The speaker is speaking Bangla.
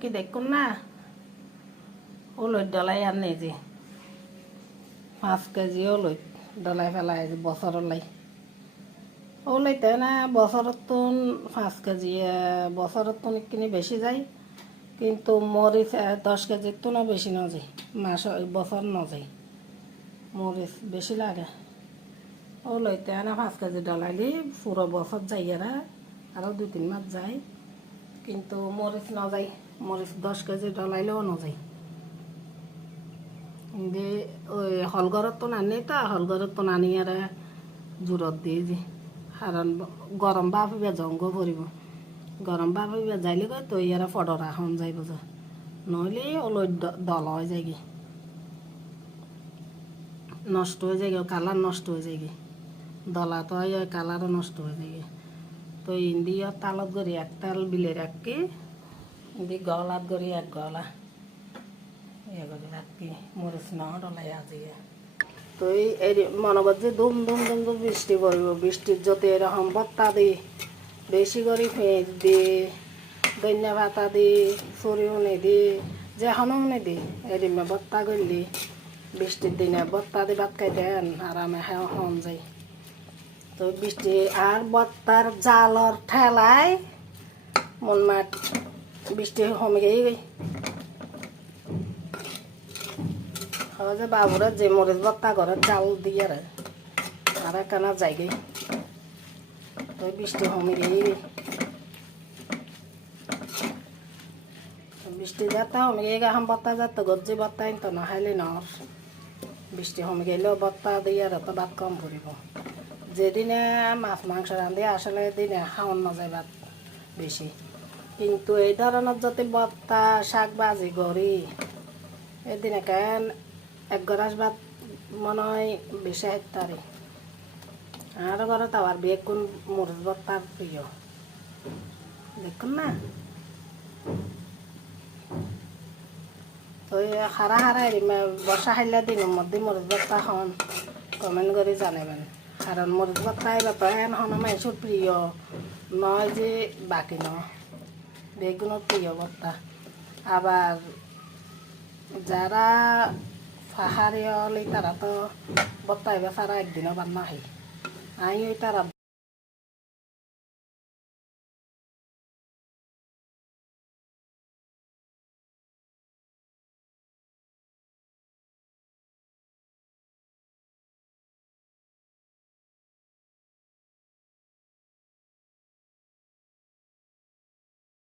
কি দেখুন না ওলই ডলাই আর নেই যে 5 কেজি ওলই ডলাই ফেলাই বছর লাই ওলাইতে না বছরত 5 কেজি বছরত কিনি বেশি যায় কিন্তু মরিচ 10 কেজির তো না বেশি না যায় মাস বছর না যায় মরিচ বেশি লাগে ওলাইতে না 5 কেজি ডলাইলি পুরো বছর যাই আরও 2-3 মাস যায় কিন্তু মরিচ না যায় মরিচ 10 কেজি ডলাইলেও না যায় কিন্তু ওই হলঘরত তো নানি তা হলঘরত তো নানি আর জোরত দিয়ে যে কারণ গরম বাপ হইবা জঙ্গ পড়ব গরম বাপ হইবা যাইলে কয় তো ইয়ারা ফডরা হন যাইব যা নইলে ওলই দল হয়ে যায় নষ্ট হয়ে যায় কালার নষ্ট হয়ে যায় দলা তো হয় কালারও নষ্ট হয়ে যায় তো ইন্ডিয়া তালত গড়ি এক তাল বিলে রাখি ইন্দি গলাত গড়ি এক গলা ইয়ে করে রাখি মরিচ না ডলাই আজিয়ে তো এই মনে করছে দুম দুম দুম দুম বৃষ্টি পড়ব বৃষ্টির যত এরকম বত্তা দি বেশি করে ফেঁচ দি ধনিয়া পাতা দি সরিউনি দি যেখানো নি দি এরিমে বত্তা করলি বৃষ্টির দিনে বত্তা দি ভাত খাইতেন আরামে হন যায় তো বৃষ্টি আর বত্তার জালর ঠেলায় মন মাঠ বৃষ্টি কমে গই যে বাবুরা যে মরিচ বত্তা করে চাল দিয়ে আর একখানা যাইগে তো বৃষ্টি কমে গই বৃষ্টি যাতা কমে গিয়ে এখন বত্তা যাত গজ্জি বত্তা তো না খাইলে নর বৃষ্টি কমে গেলেও বত্তা দিয়ে তো ভাত কম পড়ব যেদিনে মাছ মাংস রাঁধি আসলে দিনে খাওয়ান না যায় ভাত বেশি কিন্তু এই ধরনের যদি বত্তা শাক ভাজি করি এদিনে কেন এক গরাস ভাত মনে হয় বেশি হেক্টারে আর ঘরত আবার বেগুন মরিচ বত্তার প্রিয় দেখুন না তো হারা হারাই বর্ষা খাইলে দিনের মধ্যে মরিচ বত্তা খান কমেন্ট করে জানাবেন কারণ মরিচ বত্তা এই ব্যাপারে এখন মানুষের প্রিয় নয় যে বাকি নয় বেগুনের প্রিয় বত্তা আবার যারা পাহাড়ি হলে তারা তো বত্তা এবার সারা একদিনও বান্না হয় আমি ওই তারা